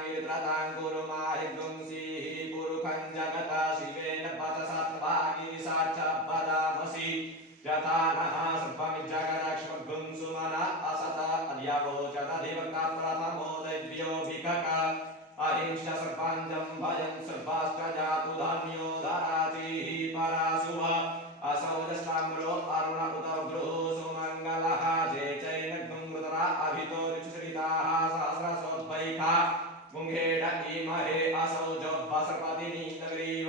गिरित्रतां गुरुमाहिगुंसी पुरुखं जगता शिवेन पचसत्वागिरिसाक्षात्पदामसि यथा नः सर्वमिज्जगदक्ष्मगुं सुमना असता अद्यावोचतधिवक्ता प्रथमो दैव्योऽभिकक अहिंस सर्पाञ्जं भजन् सर्पाश्च जातु धन्यो धराचिः पराशुभ असौ दष्टाम्रो अरुण उत गृहो सुमङ्गलः जे चैनग्ं मृतरा अभितो ऋचुश्रिताः सहस्रशोद्वैखा पुंहेड इमहे असौ जोद्भसर्पतिनी नगरीव